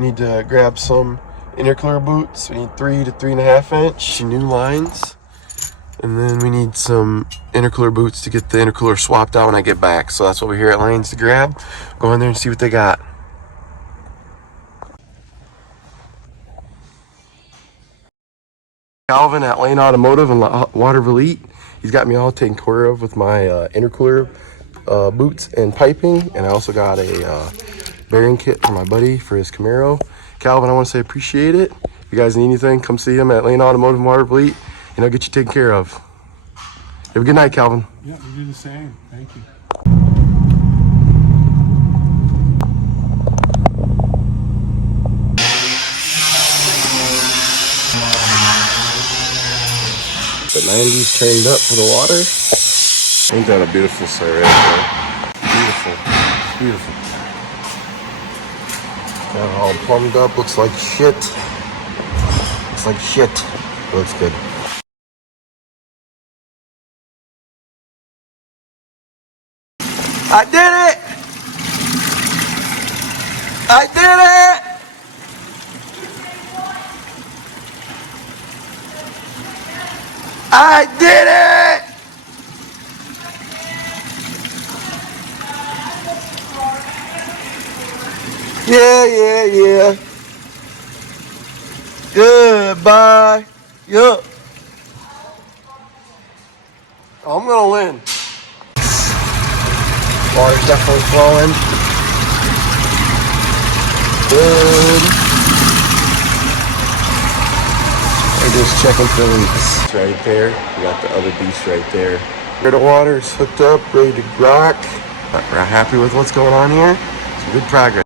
I need to grab some intercooler boots. We need 3 to 3.5 inch new lines. And then we need some intercooler boots to get the intercooler swapped out when I get back. So that's what we're here at Lane's to grab. Go in there and see what they got. Calvin at Lane Automotive in Waterville Elite. He's got me all taken care of with my intercooler boots and piping. And I also got a bearing kit for my buddy for his Camaro. Calvin, I want to say appreciate it. If you guys need anything, come see him at Lane Automotive in Waterville Elite, and he'll get you taken care of. Have a good night, Calvin. Yeah, you do the same. Thank you. The 90s turned up for the water. Ain't that a beautiful sight right there? Beautiful. Beautiful. Got it all plumbed up. Looks like shit. Looks like shit. Looks good. I did it! I did it! I did it! Yeah. Goodbye. Yup. I'm gonna win. Water's definitely flowing. Good. We're just checking for leaks. It's right there. We got the other beast right there. Here the water is hooked up, ready to rock. We're happy with what's going on here. Some good progress.